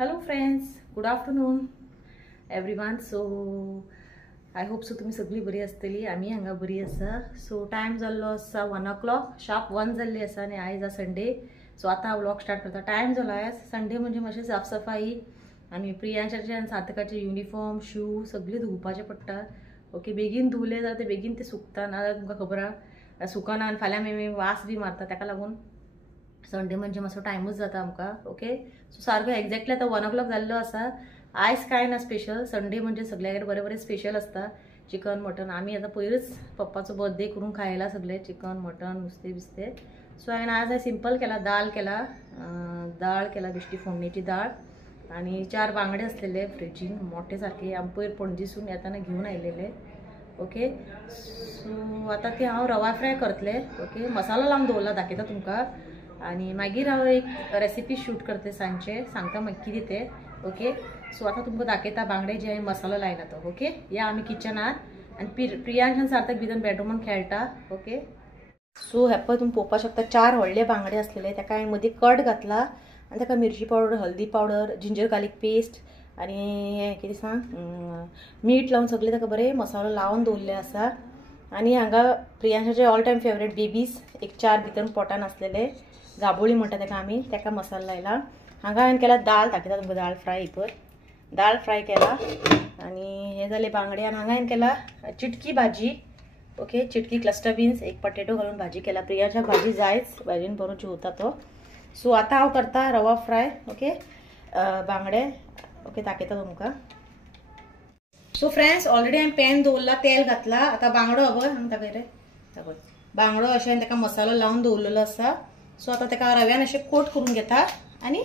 Hello friends, good afternoon everyone. So I hope so तुम्ही सगळी बरी असतली. आम्ही हांगा बरी आसा. सो टाइम जाल्लो आसा 1 o'clock, शार्प 1 जाल्ली आसा आणि आज संडे. सो आता व्लॉग स्टार्ट करता. टाइम झाला आहे संडे म्हणजे मातशी साफसफाई आणि प्रियांशाचे आणि सार्थकाचे युनिफॉर्म शू सगळे धुवपाचे पडटा. ओके, बेगीन धुवले जाल्यार ते बेगीन ते सुकता ना, तुमकां खबर आहा सुकना आणि फाल्यां मे वास बी मारता. ताका लागून संडे म्हणजे मातसो टायमूच जाता आमकां. ओके, सो सारको एक्झॅक्टली आता 1 o'clock जाल्लो आसा. आयज काय ना स्पेशल. संडे म्हणजे सगळ्याकडे बरे बरे स्पेशल असता. Chicken mutton. आम्ही आता पयलीच पप्पाचो बर्थडे करून खायला सगळे चिकन मटन नुस्तें बिस्तें. सो हांवें आज सिंपल केला. दाळ केला बिश्टी फोडणीची दाळ आणि 4 बांगडे असलेले फ्रिजीन मोठे सारखे आमी पयर पणजीसून येताना घेऊन आयलेले. ओके, सो आता ते हांव रवा फ्राय करतले. ओके, मसालो लावन दवरला दाखयता तुमकां आणि मागीर हांव एक रेसिपी शूट करते सांजचे, सांगता मागीर कितें तें. ओके, सो आता तुमकां दाखयता बांगडे जे हांवें मसालो लायला तो. ओके, या आमी किचनात आणि प्रियांश आनी सार्थक भितर बेडरूमान खेळटा. ओके, सो हे पळय तुम्ही पळोवपाक शकता 4 व्हडले बांगडे असलेले. ताका हांवें मदीं कट घातला आनी ताका मिरची पावडर, हल्दी पावडर, जिंजर गार्लिक पेस्ट आणि हें कितें सांग मीठ लावन सगळे ताका बरें मसालो लावन दवरले आसा. आणि हांगा प्रियांशाचे ऑल टायम फेवरेट बेबीज एक 4 भितर पोटान असलेले गाबोळी म्हणटा ताका आमी, ताका मसालो लायला. हांगा हांवें केला दाळ, दाखयता तुमकां दाळ फ्राय. पळय दाळ फ्राय केला आणि हे जाले बांगडे. आणि हांगा हांवें केला चिटकी भाजी. ओके, चिटकी क्लस्टर बीन्स, एक पटेटो घालून भाजी केला. प्रियांशाक भाजी जायच, भाजीन बरो जेवता तो. सो आता हांव करता रवा फ्राय. ओके, बांगडे. ओके, दाखयता तुमकां. सो फ्रेंड्स, ऑलरेडी हांवें पॅन दवरला, तेल घातला. आता बांगडो हबय हांगा दाखय बांगडो अशें ताका मसालो लावन दवरलेलो आसा. सो आता ताका रव्यान अशें कोट करून घेता आणि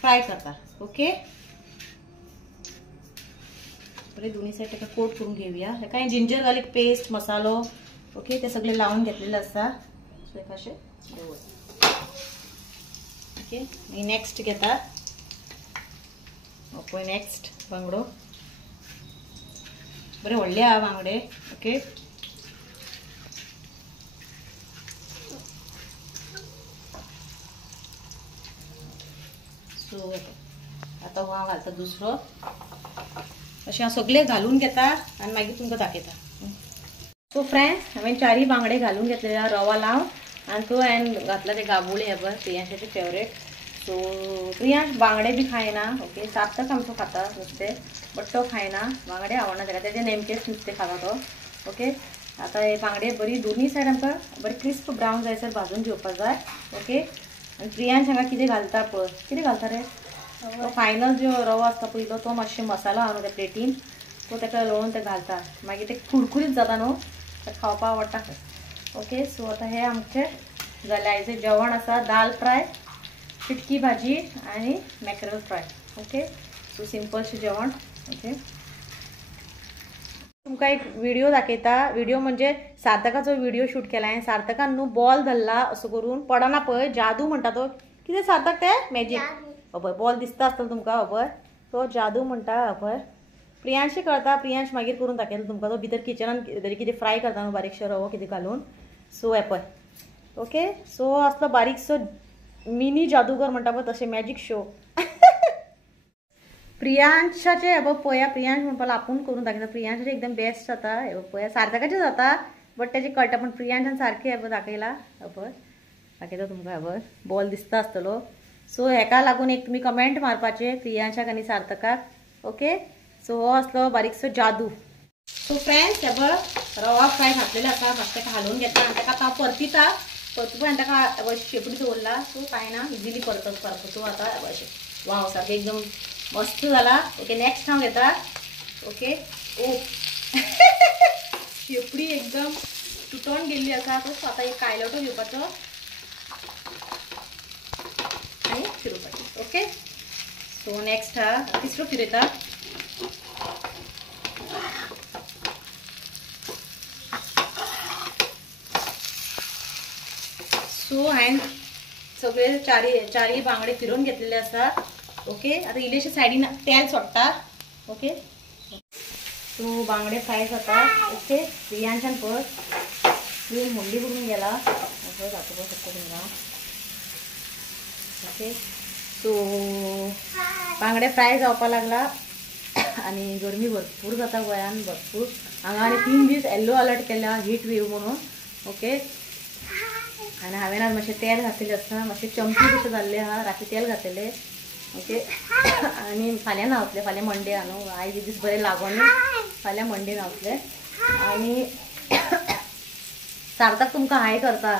फ्राय करता. ओके, बरे दोन्ही साईड ताका कोट करून घेवया. हेका हांवें जिंजर गार्लिक पेस्ट मसालो ओके ते सगळे लावून घेतलेले आसा. सो हेका अशें दवर. ओके, मी नेक्स्ट घेता. ओके, नेक्स्ट बांगडो बरे व्हडले आहा बांगडे. ओके, सो आता हांव घालता दुसरो. अशें हांव सगळे घालून घेता आनी मागीर तुमकां दाखयता. सो फ्रेंड्स, हांवें 4 बांगडे घालून घेतलेले रवा लावन आनी तो हांवें घातला ते गाबोळे हे पळय प्रियांशाचे फेवरेट. सो प्रियांश बांगडे बी खायना. ओके, सार्थक आमचो खाता नुस्तें बट तो खायना, बांगडे आवडना ताका, तेजे नेमकेच नुस्तें खाता तो. ओके, आता हे बांगडे बरी दोन्ही सायड आमकां बरी क्रिस्प ब्रावन जायसर भाजून घेवपाक जाय. ओके, आनी प्रियांश हांगा कितें घालता पळय, कितें घालता रे तो फायनल जो रवा आसता पयलो तो मातशें मसालो आहा न्हू त्या प्लेटीन तो ताका लवून ते घालता. मागीर ते कुरकुरीत जाता न्हू, ते खावपाक आवडटा. ओके, सो आता हे आमचे जालें आयचें जेवण आसा. दाल फ्राय, चिटकी भाजी आणि मॅकरल फ्राय. ओके, सो सिंपलशें जेवण. ओके, तुमकां एक व्हिडिओ दाखयता. व्हिडिओ म्हणजे सार्थकाचो व्हिडिओ शूट केला हांवें. सार्थकान न्हू बॉल धरला असो करून पडना पळय, जादू म्हणटा तो. कितें सार्थक ते मॅजीक हबय बॉल दिसता आसतलो तुमकां. हबय तो जादू म्हणटा. हबय प्रियांश कळटा, प्रियांश मागीर करून दाखयता तुमकां. तो भितर किचनान कितें फ्राय करता न्हू बारीकशो रवो कितें घालून. सो हे पळय. ओके, सो असलो बारीकसो मिनी जादूगर म्हणटा पळय तशें मॅजीक शो. प्रियांशाचे हे पळया, प्रियांश म्हणपाक आपूण करून दाखयता. प्रियांशाचे एकदम बेस्ट जाता. हे पळया, सार्थकाचे जाता बट तेजे कळटा पण प्रियांशान सारकें हे दाखयला. हबय दाखयता तुमकां. हबय बॉल दिसता आसतलो. सो हेका लागून एक तुमी कमेंट मारपाचे प्रियांशाक आनी सार्थकाक. ओके, सो हो असलो बारीकसो जादू. सो फ्रेंड्स, हे पळय रवा फ्राय घातलेलो आसा. मातशें ताका हालोवन घेता आनी ताका आतां परतिता. परतून आनी ताका शेपडी दवरला. सो काय ना, इजिली परतू आता अशें. वाव, सारकें एकदम मस्त जाला. ओके, नेक्स्ट हांव घेता. ओके, ओ शेपडी एकदम तुटोन गेल्ली आसा. सो आतां एक कायलोटो घेवपाचो आणि फिरवपाची. ओके, सो नेक्स्ट हा तिसरो फिरयता. सो हांवें सगळे चारही बांगडे फिरोवन घेतलेले आसा. ओके, आता इल्लेशे सायडीन तेल सोडटा. ओके, सो बांगडे फ्राय जाता. ओके, प्रियांशान पळय क्रीम व्हडली करून गेला. असं दाखोवपाक शकता तुमकां. ओके, सो बांगडे फ्राय जावपा लागला आणि गरमी भरपूर जाता गोंयान भरपूर हांगा आनी 3 दीस येल्लो अलर्ट केला हीट वेव म्हणून ओके आनी हांवें आज मातशें तेल घातलेलें आसा मातशें चमकी कशें जाल्लें आहा राती तेल घातलेलें ओके आनी फाल्यां न्हांवतलें फाल्यां मंडे आहा न्हू आयज दीस बरें लागोन फाल्यां मंडे न्हांवतलें आनी सार्थक तुमकां हाय करता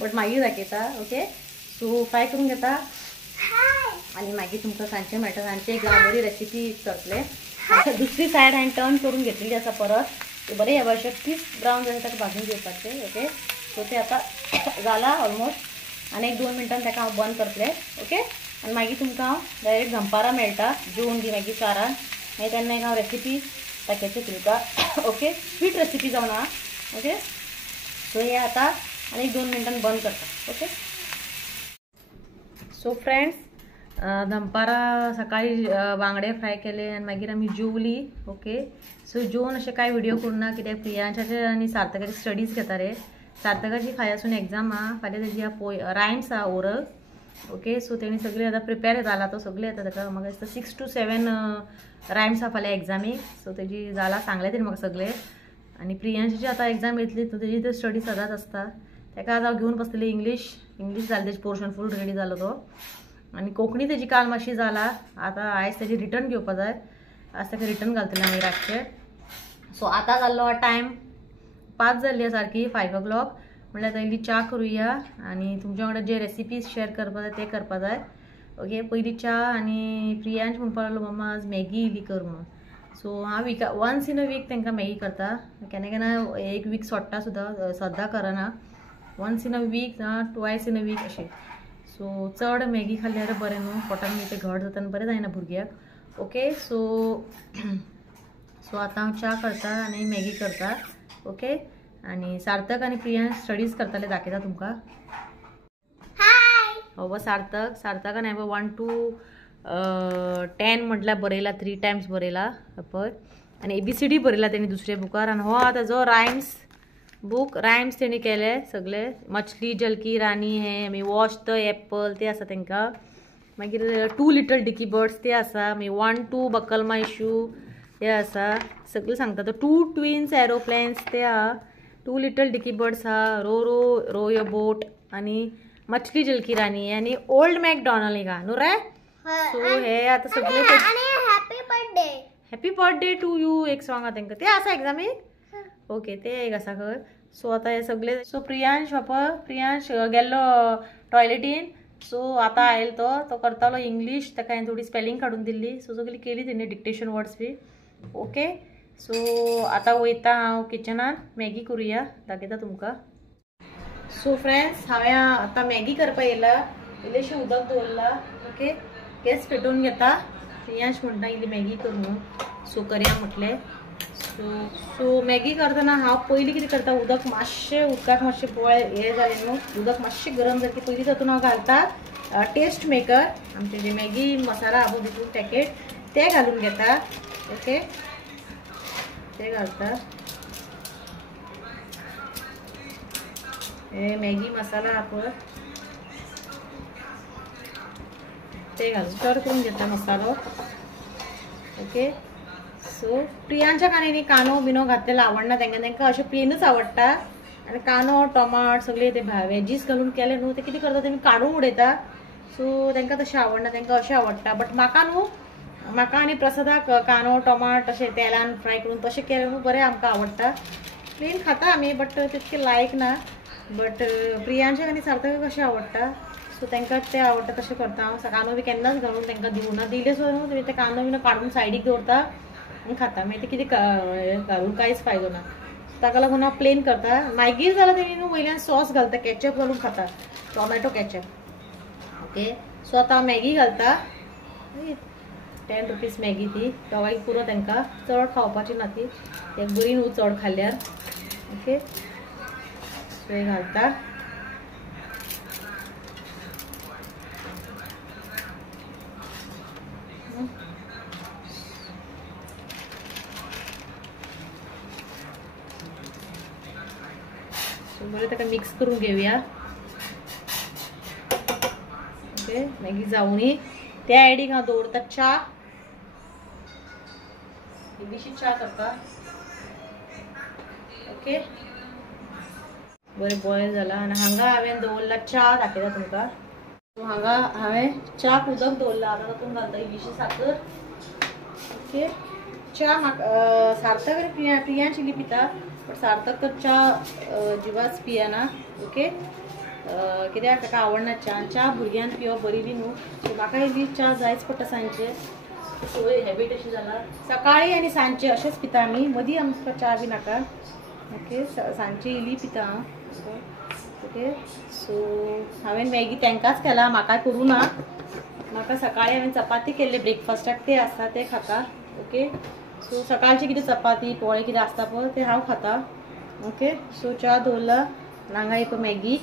बट मागीर दाखयता ओके सो फ्राय करून घेता आणि मागीर तुमकां सांजचें मेळटा सांजचें एक बरी रेसिपी करतले दुसरी सायड हांवें टर्न करून घेतलेली आसा परत ते बरें हे अशें क्रिस्प ब्रावन जाता ताका भाजून घेवपाचें ओके सो ते आतां जाला ऑलमोस्ट आनी 1-2 मिनटान ताका हांव बंद करतलें ओके आनी मागीर तुमकां हांव डायरेक्ट दनपारां मेळटा जेवून बी मागीर 4 मागीर तेन्ना एक हांव रेसिपी दाखयता तुमकां ओके स्वीट रेसिपी जावन आहा ओके सो हे आतां आनी 2 मिनटान बंद करता ओके सो फ्रेंड्स दनपारां सकाळी बांगडे फ्राय केले आनी मागीर आमी जेवली ओके सो जेवून अशें कांय व्हिडियो करूना कित्याक प्रियांशाचे आनी सार्थकाची स्टडीज घेता रे सार्थकाची फाल्यांसून एग्जाम आहा फाल्यां तेजी रायम्स आहा ओरल ओके सो तेणी सगळी आतां प्रिपेर जाला तो सगळें येता ताका म्हाका दिसता 6 to 7 रायम्स आहा फाल्यां एग्जामीक सो तेजी जाला सांगलें तेणी म्हाका सगळें आनी प्रियांशाची आतां एग्जाम येतली सो तेजी तर स्टडी सदांच आसता ताका आज हांव घेवन बसलेलें इंग्लीश जालें तेजें पोर्शन फूल रेडी जालो तो आनी कोंकणी तेजी काल मातशी जाला आतां आयज तेजी रिटर्न घेवपा जाय आज ताका रिटर्न घालतलें हांव रातचें सो आतां जाल्लो टायम 5 जाल्ली सारकी 5 o'clock म्हणल्यार पयलीं च्या करुया आनी तुमच्या वांगडा जे रेसिपीज शेअर करपा जाय ते करपा जाय ओके पयलीं च्या आनी प्रियांश म्हणपा लागलो मम्मा आज मॅगी इल्ली कर म्हणून सो हांव वन्स इन अ वीक तांकां मॅगी करता केन्ना केन्ना एक वीक सोडटा सुद्दां सद्दां करना once in a week twice in a week अशें सो चड मॅगी खाल्ल्यार बरें न्हू पोटान ते घट जाता आनी बरें जायना भुरग्याक ओके सो आतां हांव च्या करता आनी मॅगी करता ओके आनी सार्थक आनी प्रियांश स्टडीज करताले दाखयता तुमकां हो सार्थकान हांवें 1 to 10 म्हटल्यार बरयला 3 times बरयला पळय आनी ABCD बरयला तेणी दुसऱ्या बुकार आनी हो ताजो रायम्स बुक रायम्स तेणी केले सगळे मछली जलकी रानी हे मागीर वॉश द एप्पल ते आसा तांकां मागीर 2 little डिकी बर्ड्स ते आसा मागीर 1 to बकल माय शू ते आसा सगळें सांगता तो 2 twins एरोप्लेन्स ते आहा 2 little डिकी बर्ड्स आहा रो योर बोट आनी मछली जलकी रानी आनी ओल्ड मॅकडॉनल्ड एक आहा न्हू रे सो हे आतां सगळे हॅपी बर्थडे टू यू एक सॉंग आहा तांकां ते आसा एग्जामीक ओके ते एक आसा खंय सो आतां हे सगळे सो प्रियांश गेल्लो टॉयलेटीन सो आतां आयलो तो करतालो इंग्लीश ताका हांवें थोडी स्पेलिंग काडून दिल्ली सो सगळी केली तेणी डिक्टेशन वर्ड्स बी ओके सो आतां वयता हांव किचनान मॅगी करुया दाखयता तुमकां सो फ्रेंड्स हांवें आतां मॅगी करपा येयला इल्लेशें उदक दवरला ओके गॅस पेटोवन घेता प्रियांश म्हणटा इल्ली मॅगी कर म्हणून सो करया म्हटलें सो मॅगी करतना हांव पयलीं कितें करता उदक मातशें उदकाक मातशें बॉयल हें जालें न्हू उदक मातशें गरम जालें की पयलीं तातूंत हांव घालता टेस्ट मेकर आमचें जें मॅगी मसाला आहा भितून पॅकेट ते घालून घेता ओके ते घालता हे मॅगी मसाला आहा पळय ते घालून स्टर करून घेता मसालो ओके सो प्रियांच्या कांनी कांदो बिनो घातलेलो आवडना तांकां अशें प्लेनूच आवडटा आनी कांदो टमाट सगळे ते वेजीस घालून केले न्हू ते कितें करता तेमी काडून उडयता सो तांकां तशें आवडना तांकां अशें आवडटा बट म्हाका आनी प्रसादाक कांदो टमाट अशें तेलान फ्राय करून तशें केलें न्हू बरें आमकां आवडटा प्लेन खाता आमी बट तितकें लायक ना बट प्रियांशाक आनी सार्थकाक अशें आवडटा सो तांकां तें आवडटा तशें करता हांव कांदो बी केन्नाच घालून तांकां दिवना दिले सो न्हू तुमी ते कांदो बिनो काडून सायडीक दवरता आनी खाता मागीर ते कितें घालून कांयच फायदो ना ताका लागून हांव प्लेन करता मागीर जाल्यार तेणी न्हू वयल्यान सॉस घालता कॅचअप घालून खाता टोमॅटो कॅचअप ओके सो आतां हांव मॅगी घालता 10 rupees मॅगी ती दोगांयक पुरो तांकां चड खावपाची ना ती एक बरी न्हू चड खाल्ल्यार ओके सो हे घालता सो बरें ताका मिक्स करून घेवया ओके मॅगी जावनी त्या आयडीक हांव दवरता च्या, इल्लीशी च्या करता. ओके बरें बॉयल जाला आनी हांगा हांवें दवरला च्या दाखयता तुमकां. सो हांगा हांवें च्याक उदक दवरला, आतां तातूंत घालता इल्लीशी साकर. ओके च्या म्हाका सार्थक आनी प्रियांश इल्ली पिता, बट सार्थक तर च्या जिवाच पियना. ओके कित्याक ताका आवडना च्या, च्या भुरग्यांक पिवप बरी बी न्हू. सो म्हाका इल्ली च्या जायच पडटा सांजचे, सवय हॅबीट अशी जाला. सकाळी आनी सांजचे अशेंच पिता आमी, मदीं आमकां च्या बी नाका. ओके सांजची इल्ली पिता हांव. ओके सो हांवें मॅगी तांकांच केला, म्हाका करूं ना. म्हाका सकाळी हांवें चपाती केल्ले ब्रेकफास्टाक, ते आसता ते खाता. ओके सो सकाळची कितें चपाती पोळे कितें आसता पळय ते हांव खाता. ओके सो च्या दवरला, हांगा एक मॅगी.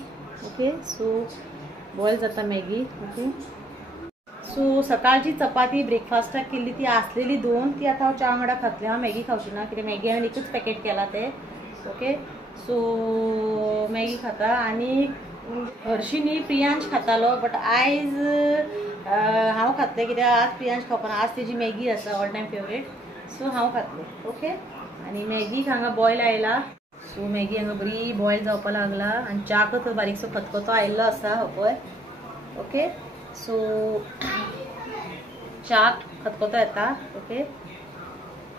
ओके सो बॉयल जाता मॅगी. ओके सो सकाळची चपाती ब्रेकफास्टाक केल्ली ती आसलेली 2, ती आतां हांव च्या वांगडा खातलें. हांव मॅगी खावची ना, कित्याक मॅगी हांवें एकूच पॅकेट केला ते. ओके सो मॅगी खाता. आनी हरशीं न्ही प्रियांश खातालो, बट आयज हांव खातलें कित्याक आज प्रियांश खावपाना, आज तेजी मॅगी आसा ऑल टायम फेवरेट. सो हांव खातलें. ओके आनी मॅगीक हांगा बॉयल आयला. सो मॅगी हांगा बरी बॉयल जावपा लागला आनी च्याक बारीकसो खतखतो आयिल्लो आसा हो पळय. ओके सो च्याक खतखतो येता. ओके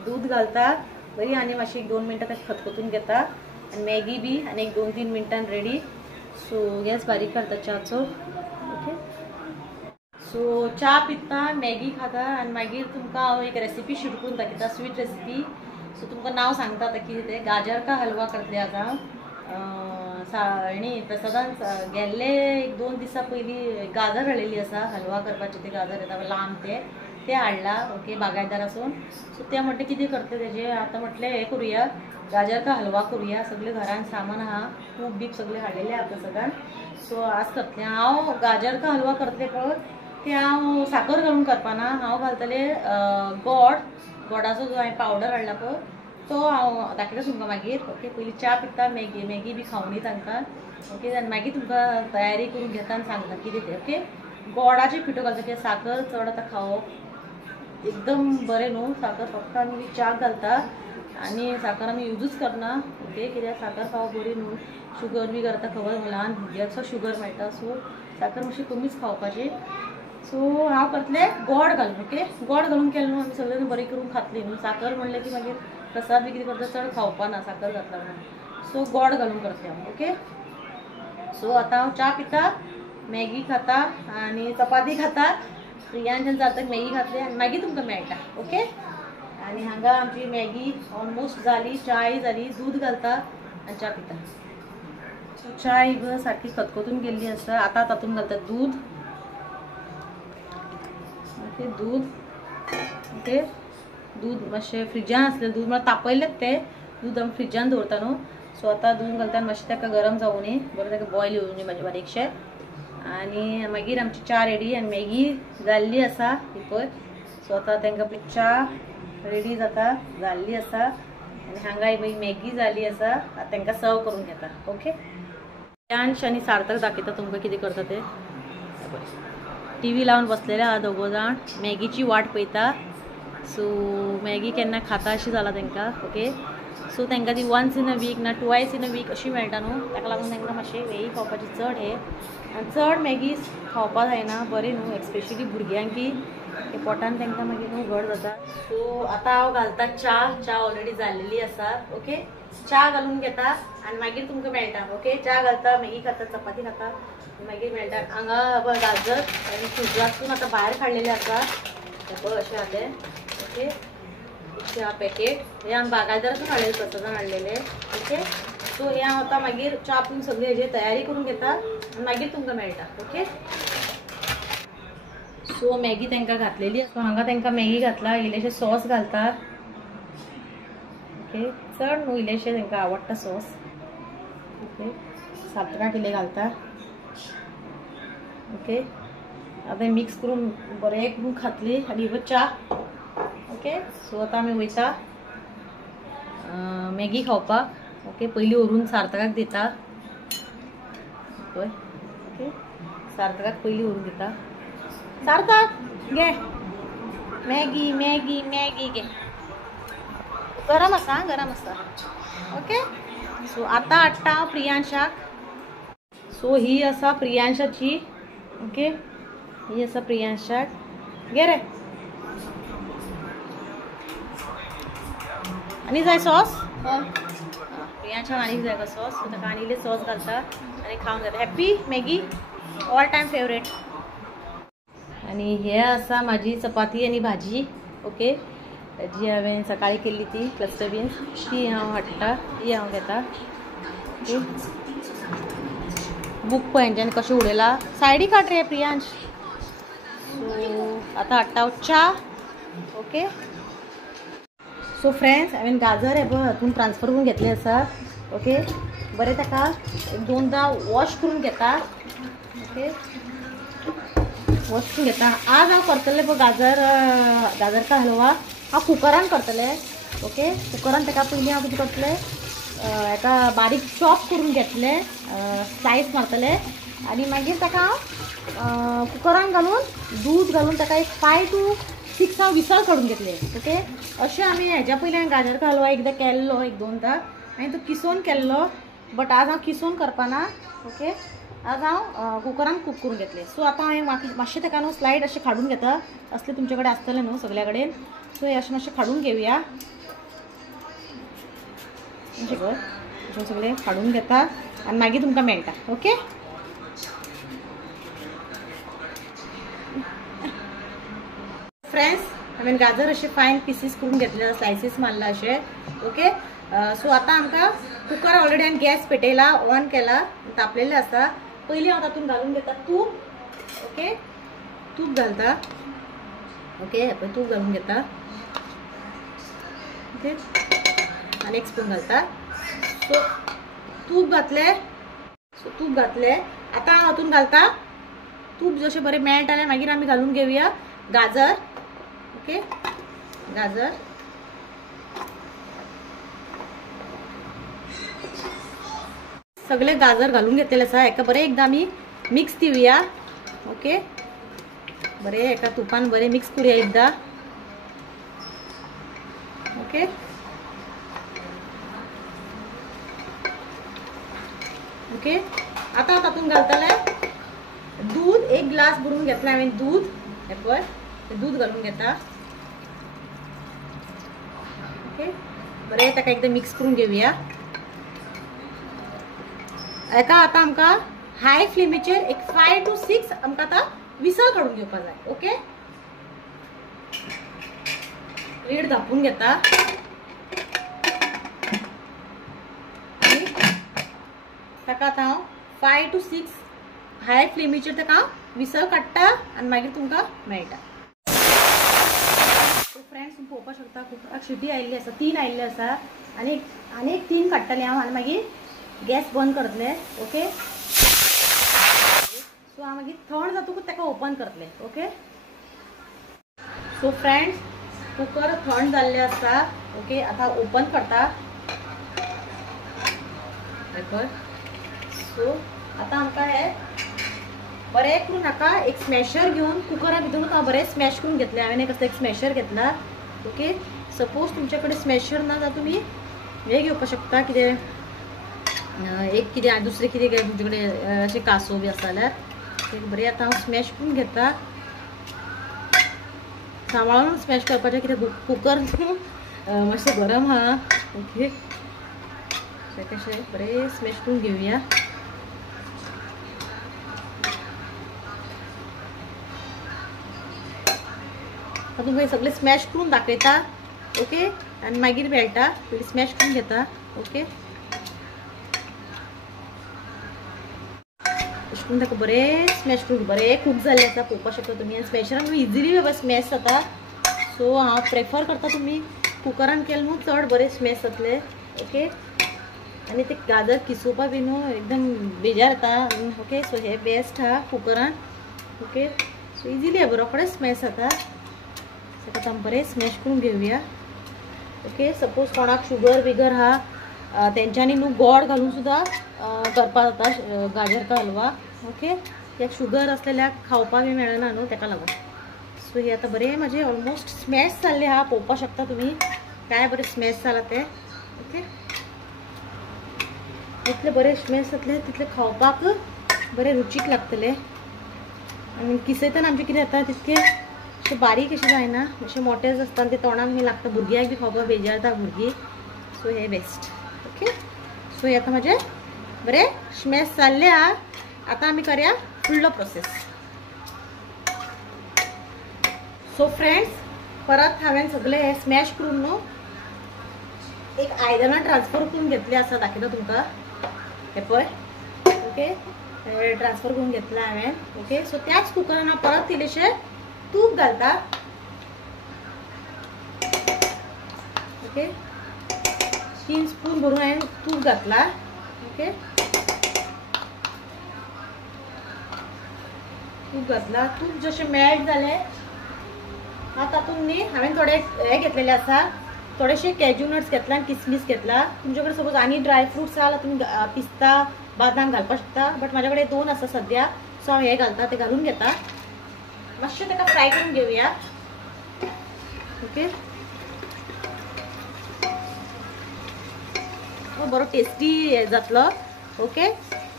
दूद घालता बरी आनी मातशी 1-2 मिनटां ताका खतखतून घेता आनी मॅगी बी आनी 1-2-3 मिनटान रेडी. सो गॅस बारीक करता च्याचो. ओके सो च्या पिता, मॅगी खाता आनी मागीर तुमकां हांव एक रेसिपी शूट करून दाखयता, स्वीट रेसिपी. सो तुमकां नांव सांगता आतां कितें तें. गाजर का हलवा करतलें आतां. हेणी प्रसादान गेल्ले 1-2 दिसा पयलीं गाजर हाडलेली आसा हलवा करपाचे. ते गाजर येता लांब ते हाडला. ओके बागायदारासून. सो ते म्हटलें कितें करतलें तेजें, आतां म्हटलें हें करुया, गाजर का हलवा करुया. सगळें घरान सामान आहा, तूप बीप सगळें हाडलेलें आहा प्रसादान. सो आज करतलें हांव. गाजर का हलवा करतलें पळय ते हांव साखर घालून करपाना, हांव घालतलें गोडाचो जो हांवें पावडर हाडला पळय तो हांव दाखयता तुमकां मागीर. ओके पयलीं च्या पिता, मॅगी बी खावनी तांकां. ओके आनी मागीर तुमकां तयारी करून घेता आनी सांगता कितें तें. ओके गोडाचे पिठो घालता, कित्याक साखर चड आतां खावप एकदम बरें न्हू. साखर फक्त आमी च्याक घालता आनी साखर आमी यूजूच करना. ओके कित्याक साखर खावप बरी न्हू, शुगर बी करता खबर, ल्हान भुरग्याक शुगर मेळटा. सो साखर मातशी कमीच खावपाची. सो हांव करतलें गोड घालून. ओके गोड घालून केलें न्हू आमी सगळें बरें करून खातली न्हू. साखर म्हणलें की मागीर प्रसाद बी कितें करता चड खावपाना साखर घातला म्हणून. सो गोड घालून करतलें हांव. ओके सो आतां हांव च्या पिता, मॅगी खाता आनी चपाती खाता. प्रियांश जाता मॅगी घातली आनी मागीर तुमकां मेळटा. ओके आनी हांगा आमची मॅगी ऑलमोस्ट जाली, च्याय जाली, दूद घालता आनी च्या पिता. सो च्याय सारकी खतखतून गेल्ली आसा. आतां तातूंत घालता दूद. ओके दूद. ओके दूद मातशें फ्रिजान आसलें दूद, म्हळ्यार तापयलें तें दूद आमी फ्रिजान दवरता न्हू. सो आतां दूद घालता आनी मातशें ताका गरम जावूं न्ही, बरें ताका बॉयल येवं न्ही बारीकशें. आनी मागीर आमची च्या रेडी आनी मॅगी जाल्ली आसा ही पळय. सो आतां तांकां च्या रेडी जाता, जाल्ली आसा आनी हांगा ही मॅगी जाली आसा. आतां तांकां सर्व करून घेता. ओके प्रियांश आनी सार्थक दाखयता तुमकां कितें करता तें. टीव्ही लावन बसलेले आहा दोगो जाण, मॅगीची वाट पळयता. सो मॅगी केन्ना खाता अशी जाला तांकां. ओके सो तांकां ती वन्स इन अ वीक ना ट्वायस इन अ वीक अशी मेळटा न्हू, ताका लागून तांकां मातशें वेळी खावपाची चड हे. आनी चड मॅगी खावपा जायना, बरें न्हू एक्सपेशली भुरग्यांक की ते पोटान तांकां मागीर न्हू घट जाता. सो आतां हांव घालता च्या ऑलरेडी जाल्लेली आसा. ओके च्या घालून घेता आनी मागीर तुमकां मेळटा. ओके च्या घालता, मॅगी खाता, चपाती खाता, मागीर मेळटा. हांगा गाजर आनी फ्रिजांतून आतां भायर काडलेलें आसा पळय अशें आहा तें. ओके इतलें आहा पॅकेट, हें हांवें बागायदारासून हाडलेलें, प्रसादान हाडलेलें. ओके सो हें हांव आतां मागीर च्या पिवन सगळी हेजी तयारी करून घेता आनी मागीर तुमकां मेळटा. ओके सो मॅगी तांकां घातलेली. सो हांगा तांकां मॅगी घातला, इल्लेशें सॉस घालता. ओके चड न्हू, इल्लेशें तांकां आवडटा सॉस. ओके सार्थकाक इल्लें घालता. ओके आतां मिक्स करून बरें करून खातली आनी इवन च्या. ओके सो आतां आमी वयता मॅगी खावपाक. ओके पयलीं व्हरून सार्थकाक दिता पळय. ओके सार्थकाक पयलीं व्हरून दिता. सार्थक घे मॅगी मॅगी मॅगी घे. गरम आसा गरम आसा. ओके सो आता हाडटा प्रियांशाक. सो ही आसा प्रियांशाची. ओके ही आसा प्रियांशाक. घे रे. आनी जाय सॉस. प्रियांशाक आनीक जाय का सॉस. सो ताका आनी सॉस घालता आनी खावंक जाता. Happy Maggi all time favourite. आणि हे आसा माझी चपाती आणि भाजी. ओके जी हांवें सकाळी केल्ली ती क्लस्टर बीन्स ती हांव हाडटा ती हांव घेता. ओके बूक पळय हेंच्यानी कशें उडयला. सायडीक काड रे प्रियांश. सो आतां हाडटा च्या. ओके सो फ्रेंड्स हांवें गाजर हे पळय हातून ट्रान्सफर करून घेतले आसा. ओके बरें ताका एक दोनदा वॉश करून घेता. ओके वॉश करून घेता. आज हांव करतले पळय गाजर का हलवा हांव कुकरान करतले. ओके कुकरान ताका पयलीं हांव कितें करतले हेका बारीक चॉप करून घेतले स्लायस मारतले आनी मागीर ताका हांव कुकरान घालून दूद घालून ताका एक 5 to 6 हांव विसल काडून घेतले. ओके अशें आमी हेज्या पयलीं हांवें गाजर का हलवा एकदां केल्लो एक दोनदा हांवें तो किसोवन केल्लो. बट आज हांव किसोवन करपाना. ओके आज हांव कुकरान कूक करून घेतले. सो आतां हांवें मातशें ताका न्हू स्लायड अशें काडून घेता. असले तुमचे कडेन आसतले न्हू सगल्या कडेन. सो हे अशें मातशें काडून घेवया. अशें सगळें काडून घेता आनी मागीर तुमकां मेळटा. ओके फ्रेंड्स हांवें गाजर अशें फायन पीसीस करून घेतले स्लायसीस मारला अशें. ओके सो आतां आमकां कुकर ऑलरेडी हांवें गॅस पेटयला ऑन केला तापलेले आसा. पयलीं हांव तातूंत घालून घेता तूप. ओके तूप घालता. ओके तूप घालून घेता. ओके आनी एक स्पून घालता. सो तूप घातले. आतां हांव हातूंत घालता तूप जशें बरें मेळटलें मागीर आमी घालून घेवया गाजर. ओके गाजर सगळे गाजर घालून घेतलेले आसा. हेका बरें एकदां आमी मिक्स दिवया. ओके बरें हेका तुपान बरें मिक्स करूया एकदां. ओके ओके आतां तातूंत घालतले दूध. एक ग्लास भरून घेतला हांवें दूध. हे पळय दूध घालून घेता. ओके बरें ताका एकदां मिक्स करून घेवया. हेका आतां आमकां हाय फ्लेमीचेर एक 5 to 6 आमकां आतां विसल काडून घेवपाक जाय. ओके लीड धापून घेता आनी ताका आतां हांव 5 to 6 हाय फ्लेमीचेर ताका विसल काडटा आनी मागीर तुमकां मेळटा. फ्रेंड्स तुम्ही पळोवपाक शकता कुकराक शिटी आयिल्ली आसा 3 आयिल्ले आसा आनी एक 3 काडटले हांव आनी मागीर गॅस बंद करतले. ओके सो हांव मागीर थंड जातकूच ताका ओपन करतले. ओके सो फ्रेंड्स कुकर थंड जाल्ले आसा. ओके आतां ओपन करता. सो आतां आमकां हे बरें करून नाका एक स्मॅशर घेवन कुकरा भितरूच हांव बरें स्मॅश करून घेतले. हांवें एक असो एक स्मॅशर घेतला. ओके सपोज तुमचे कडेन स्मॅशर ना जाल्यार तुमी हे घेवपाक शकता कितें एक कितें दुसरें कितें तुमचे कडेन अशें कासो बी आसा जाल्यार बरें आतां हांव स्मॅश करून घेता. सांबाळून स्मॅश करपाचें कितें कुकर मातशें गरम आहा. ओके कशें बरें स्मॅश करून घेवया. तुमकां सगळें स्मॅश करून दाखयता. ओके आनी मागीर मेळटा पयलीं स्मॅश करून घेता. ओके अशें करून ताका बरें स्मॅश करून बरें कूक जाल्लें आसा पळोवपाक शकता तुमी. आनी स्मॅशरान इजिली बाबा स्मॅश जाता. सो हांव प्रेफर करता तुमी कुकरान केलें न्हू चड बरें स्मॅश जातलें. ओके आनी ते गाजर किसोवपाक बी न्हू एकदम बेजार येता. ओके सो हे बेस्ट आहा कुकरान. ओके सो इजिली बरो कडेन स्मॅश जाता. ताका बरें स्मॅश करून घेवया. ओके सपोज कोणाक शुगर बिगर आहा तेंच्यांनी न्हू गोड घालून सुद्दां करपाक जाता गाजर का हलवा. ओके एक शुगर आसलेल्याक खावपाक बी मेळना न्हू ताका लागून. सो हे आता बरे माझे ऑलमोस्ट स्मॅश जाल्ले हा, पळोवपाक शकता तुम्ही काय बरे स्मॅश जाला ते. ओके, जितले बरे स्मॅश जातले तितले खावपाक बरे रुचीक लागतले. आणि किसयतना आमचे कितें जाता तितके अशे बारीक अशे जायना, अशे मोठेच आसता ते तोंडाक बी लागता, भुरग्यांक बी खावपाक बेजारता भुरगीं. सो हे बेस्ट. ओके, सो हे आता माझे बरे स्मॅश जाल्ले हा. आता आमी करूया फुडलो प्रोसेस. सो फ्रेंड्स, परत हांवें सगळे हे स्मॅश करून न्हू एक आयदनां ट्रान्सफर करून घेतले आसा, दाखयता तुमकां. हे पळय. ओके, ट्रान्सफर करून घेतला हांवें. ओके, सो त्याच कुकरान हांव परत इल्लेशें तूप घालता. ओके, 3 स्पून भरून हांवें तूप घातला. ओके, तूप घातला. तूप जशें मेल्ट जालें हा, तातूंत न्ही हांवें थोडे हे घेतलेले आसा, थोडेशे कॅज्यू नट्स घेतला आनी किसमीस घेतला. तुमचे कडेन सपोज आनी ड्राय फ्रुट्स आसा तुमी पिस्ता बादाम घालपाक शकता, बट म्हाजे कडेन 2 आसा सद्या. सो हांव हे घालता, ते घालून घेता. मातशें ताका फ्राय करून घेवया. ओके, बरो टेस्टी हे जातलो. ओके,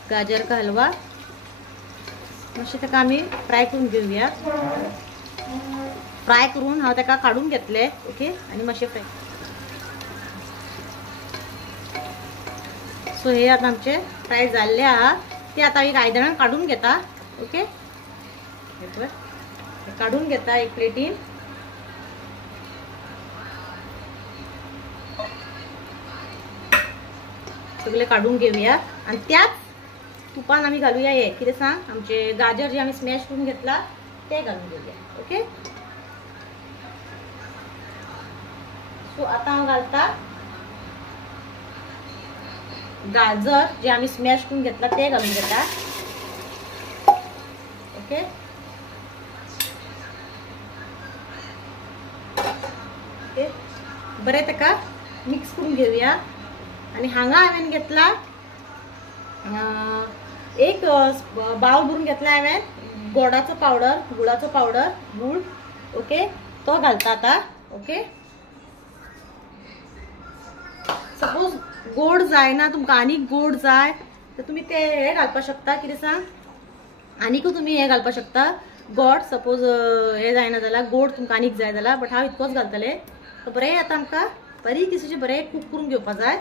गाजर का हलवा मातशें ताका आमी फ्राय करून घेवया. फ्राय करून हांव ताका काडून घेतले. ओके, आनी मातशें फ्राय. सो हे आता आमचे फ्राय जाल्ले आहा, ते आता एक आयदनान काडून घेता. ओके, हे काडून घेता एक प्लेटीन. सगळे काडून घेवया आणि त्याच तुपान आमी घालूया हे कितें सांग, आमचे गाजर जे आमी स्मॅश करून घेतला ते घालून घेवया. ओके, सो आता हांव घालता गाजर जे आमी स्मॅश करून घेतला ते घालून घेता. ओके, ओके, बरे ताका मिक्स करून घेवया. आणि हांगा हांवें घेतला एक बाउल भरून घेतला हांवें गोडाचो पावडर, गुळाचो पावडर, गूळ. ओके, तो घालता आता. ओके, सपोज गोड जायना तुमकां, आनीक गोड जाय तर तुमी ते हे घालपाक शकता. कितें सांग, आनीकूय तुमी हे घालपाक शकता गोड. सपोज हे जायना जाल्यार गोड तुमकां आनीक जाय जाल्यार, बट हांव इतकोच घालतले. तर बरें आतां आमकां बारीक दिसाचें बरें कूक करून घेवपाक जाय.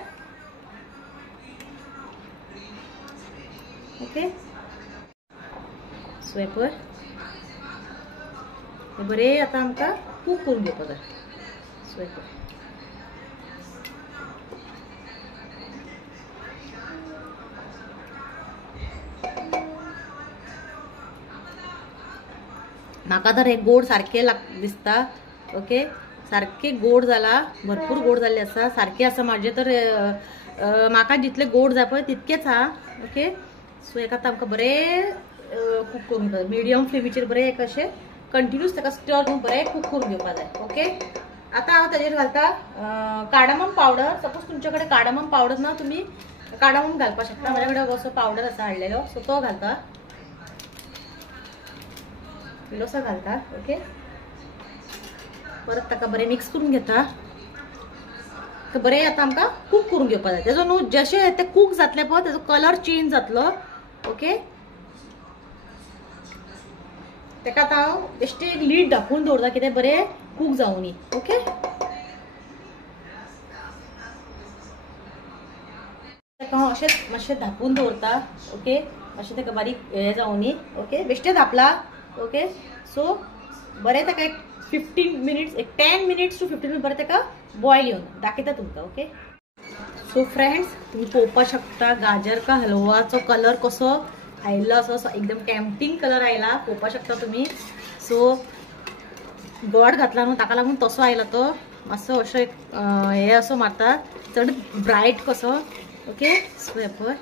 ओके, सो हे पळय हे बरें आतां आमकां कूक करून घेवपाक जाय. सो हे पळय म्हाका तर हे गोड सारखे दिसता. ओके, सारखे गोड जाला, भरपूर गोड जाल्ले आसा, सारखे आसा म्हाजे. तर म्हाका जितले गोड जाय पळय तितकेच आहा. ओके, सो हेका आतां आमकां बरें कूक करून घेवपाक, मिडियम फ्लेमीचेर बरें एक अशें कंटिन्यूस ताका स्टर करून बरें कूक करून घेवपाक जाय. ओके, आतां हांव ताजेर घालता कार्डमम पावडर. सपोज तुमचे कडेन कार्डमम पावडर ना, तुमी कार्डमम घालपाक शकता. म्हाजे कडेन असो पावडर आसा हाडलेलो, सो तो घालता, इल्लोसो घालता. ओके, परत ताका बरें मिक्स करून घेता. बरें आतां आमकां कूक करून घेवपाक जाय. तेजो न्हू जशें ते कूक जातले पळय तेजो कलर चेंज जातलो. ओके, ताका आतां हांव बेश्टें एक लीड धापून दवरता, कितें बरें कूक जावनी. ओके, ताका हांव अशें मातशें धापून दवरता. ओके, मातशें ताका बारीक हें जावनी. ओके, बेश्टें धापला. ओके, सो बरें ताका एक 15 मिनिट्स, एक 10 मिनिट्स टू 15 मिनिट्स बरें ताका बॉयल येवन दाखयता तुमकां. ओके, सो फ्रेंड्स, तुम्ही पळोवपाक शकता गाजर का हलवाचो कलर कसो आयला, असो एकदम टेम्पटिंग कलर आयला, पळोवपाक शकता तुम्ही. सो गोड घातला न्हू ताका लागून तसो आयला तो, मातसो अशें हे असो मारता चड ब्रायट कसो. ओके, सो हे पळय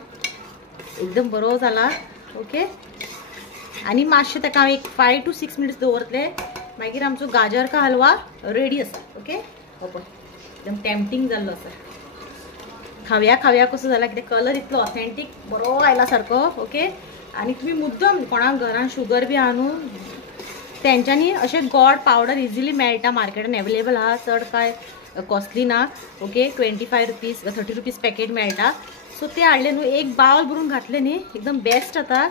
एकदम बरो जाला. ओके, आनी मातशें ताका हांव एक 5 to 6 मिनिट्स दवरतले, मागीर आमचो गाजर का हलवा रेडी आसा. ओके, हो पळय एकदम टेम्पटिंग जाल्लो आसा. खावया खावया कसो जाला, कितें कलर इतलो ऑथेंटीक बरो आयला सारको. ओके, आनी तुमी मुद्दम कोणाक घरान शुगर बी आहा न्हू तेंच्यांनी अशे गोड पावडर इजिली मेळटा मार्केटान अवेलेबल आहा, चड काय कॉस्टली ना. ओके 25 रुपीज 30 रुपीज पॅकेट मेळटा. सो ते हाडले न्हू, एक बाउल भरून घातले न्ही, एकदम बेस्ट जाता.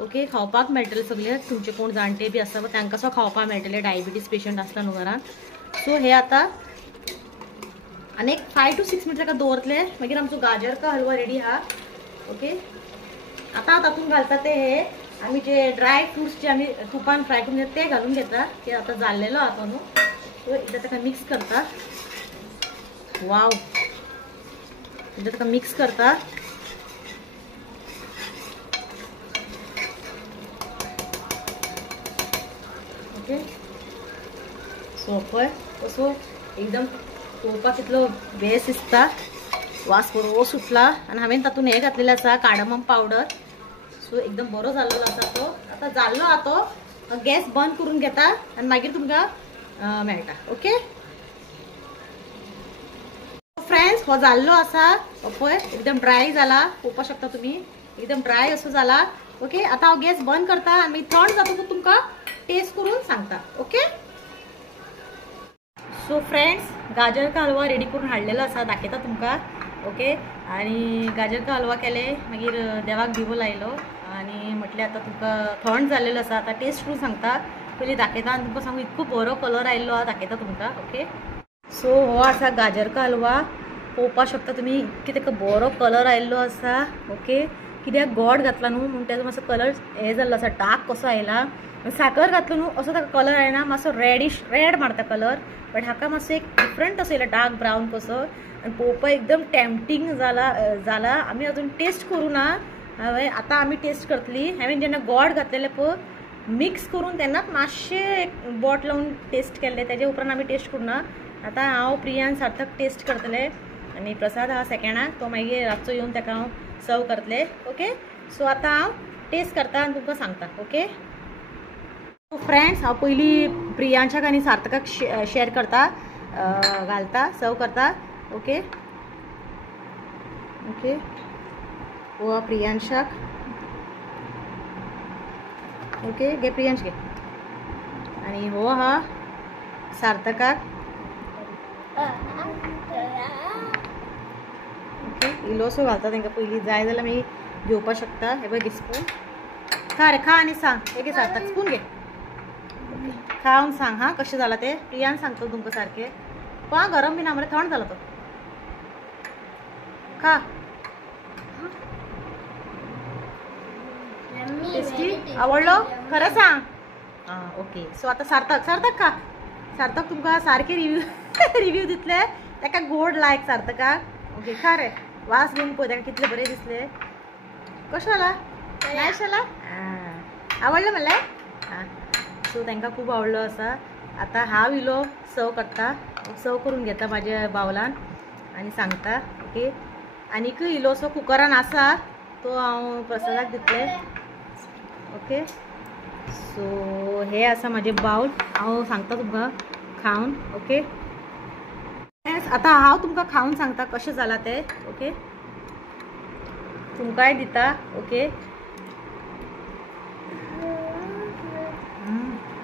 ओके खावपाक मेळटले सगळे, तुमचे कोण जाणटे बी आसा तांकां सो खावपाक मेळटले, डायबिटीज पेशंट आसता न्हू घरान. सो हे आता आनी 5 to 6 मिनट ताका दवरतले, मागीर आमचो गाजर का हलवा रेडी आहा. ओके आता हांव तातूंत घालता ते हे आमी जे ड्राय फ्रुट्स जे आमी तुपान फ्राय करून ते घालून घेता. ते आता जाल्लेलो आहा तो न्हू, सो एकदां ताका मिक्स करता. वाव, एकदां ताका मिक्स करता. ओके सो पळय कसो एकदम पळोवपाक कितलो बेस्ट दिसता, वास बरो सुटला. आनी हांवें तातूंत हें घातलेलें आसा कार्डमम पावडर. सो एकदम बरो जाल्लो आसा तो. आतां जाल्लो आहा तो, गॅस बंद करून घेता आनी मागीर तुमकां मेळटा. ओके फ्रेंड्स हो जाल्लो आसा पळय, एकदम ड्राय जाला, पळोवपाक शकता तुमी, एकदम ड्राय असो जाला. ओके आता हांव गॅस बंद करता आनी मागीर थंड जातकूच तुमकां टेस्ट करून सांगता. ओके सो फ्रेंड्स गाजर का हलवा रेडी करून हाडलेलो आसा, दाखयता तुमकां. ओके आनी गाजर का हलवा केले, मागीर देवाक दिवो लायलो आनी म्हटलें आतां तुमकां थंड जाल्लेलो आसा, आतां टेस्ट करून सांगता. पयलीं दाखयता आनी तुमकां सांगू इतको बरो कलर आयिल्लो आहा, दाखयता तुमकां. ओके सो हो आसा गाजर का हलवा, पळोवपाक शकता तुमी इतके ताका बरो कलर आयिल्लो आसा. ओके कित्याक गोड घातला न्हू म्हणून ताजो मातसो कलर हे जाल्लो आसा, डार्क कसो आयला. साखर घातलो न्हू असो ताका कलर आयना, मातसो रेड मारता कलर, बट हाका मातसो एक डिफरंट असो येयला, डार्क ब्रावन कसो. आनी पळोवपाक एकदम टेम्पटींग जाला. आमी अजून टेस्ट करूं ना, हांवें आतां आमी टेस्ट करतली. हांवें जेन्ना गोड घातलेले पळय मिक्स करून तेन्नाच मातशें एक बोट लावन टेस्ट केल्ले, तेजे उपरांत आमी टेस्ट करूना. आतां हांव प्रियान सार्थक टेस्ट करतले आनी प्रसाद आहा सेकेंडाक, तो मागीर रातचो येवन ताका हांव सर्व करतले. ओके सो आतां हांव टेस्ट करता आनी तुमकां सांगता. ओके फ्रेंड्स हांव पयलीं प्रियांशाक आनी सार्थकाक शेअर करता, घालता, सर्व करता. ओके ओके हो प्रियांशाक. ओके घे प्रियांश घे. आनी हो आहा सार्थकाक. ओके इल्लोसो घालता तांकां, पयलीं जाय जाल्यार मागीर घेवपाक शकता. हे पळय स्पून खा रे, खा आनी सांग. हे घे सार्थक स्पून घे. खावन सांग हां कशें जालां तें. प्रियान सांगतो तुमकां सारकें. पळय गरम बी ना मरे, थंड जाला तो. खा. टेस्टी आवडलो खरं सांग. हां ओके सो आतां सार्थक खा. सार्थक तुमकां सारके रिव्यू दितले, ताका गोड लायक सार्थकाक. ओके खा रे, वास घेवन पळय ताका कितले बरें दिसले. कशें जाला, नायस जाला. आवडलें म्हणलें. हां सो तांकां खूब आवडलो आसा. आतां हांव इलो सर्व करता, सर्व करून घेता म्हाज्या बावलान आनी सांगता. ओके आनीक इल्लोसो कुकरान आसा तो हांव प्रसादाक दितले. ओके सो हे आसा म्हाजे बावल, हांव सांगता तुमकां खावन. ओके आतां हांव तुमकां खावन सांगता कशें जालां तें. ओके तुमकांय दिता. ओके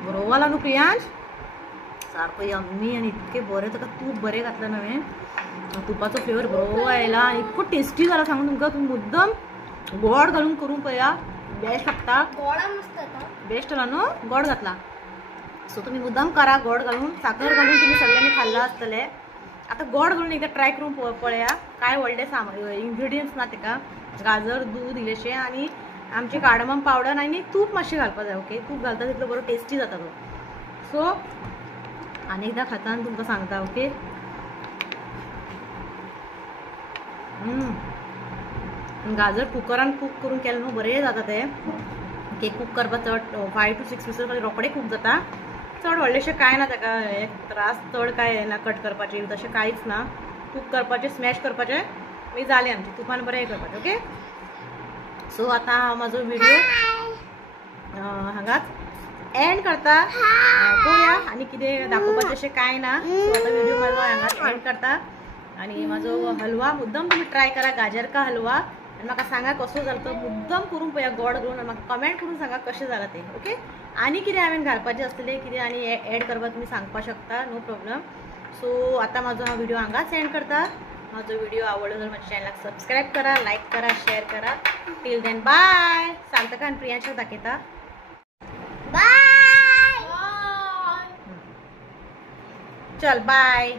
बरो जाला न्हू प्रियांश, सारको यम्मी आनी इतके बरें. ताका तूप बरें घातलें हांवें, तुपाचो फ्लेवर बरो आयला आनी इतको टेस्टी जाला सांगू तुमकां. तुमी मुद्दम गोड घालून करून पळया, बेस्ट लागता. बेस्ट जाला न्हू, गोड घातला. सो तुमी मुद्दम करा गोड घालून. साखर घालून तुमी सगळ्यांनी खाल्ला आसतले. आतां गोड घालून एकदां ट्राय करून पळया. काय व्हडले इन्ग्रिडियंट्स ना ताका, गाजर दूद इल्लेशें आनी आमचे कार्डमम पावडर आनी तूप मातशें घालपा जाय. ओके तूप घालता तितलो बरो टेस्टी जाता तो. सो आनी एकदां खाता आनी तुमकां सांगता. ओके गाजर कुकरान कूक करून केलें न्हू बरें जाता तें. ओके कूक करपाक चड 5 to 6 विसर रोखडें कूक जाता. चड व्हडलेशें कांय ना ताका, एक त्रास चड कांय ना कट करपाचें तशें कांयच ना. कूक करपाचें, स्मॅश करपाचें, मागीर जालें आमचें. तुपान बरें करपाचें. ओके सो आतां हांव म्हाजो विडियो हांगाच एंड करता. पळोवया आनी कितें दाखोवपाचें अशें कांय ना. सो आतां विडियो म्हाजो हांगाच एंड करता. आनी म्हाजो हलवा मुद्दम तुमी ट्राय करा, गाजर का हलवा. आनी म्हाका सांगा कसो जालो तो मुद्दम करून पळया गोड करून म्हाका कमेंट करून सांगा कशें जालां तें. ओके. आनी कितें हांवें घालपाचें आसलें कितें आनी एड करपाक तुमी सांगपाक शकता, नो प्रॉब्लम. सो आतां म्हाजो हांव व्हिडिओ हांगाच एंड करता. म्हाजो व्हिडिओ आवडलो जाल्यार म्हाज्या चॅनलाक सबस्क्राईब करा, लायक करा, शेअर करा. Till then bye. सांगता आनी प्रियांशा दाखयता. बाय. चल बाय.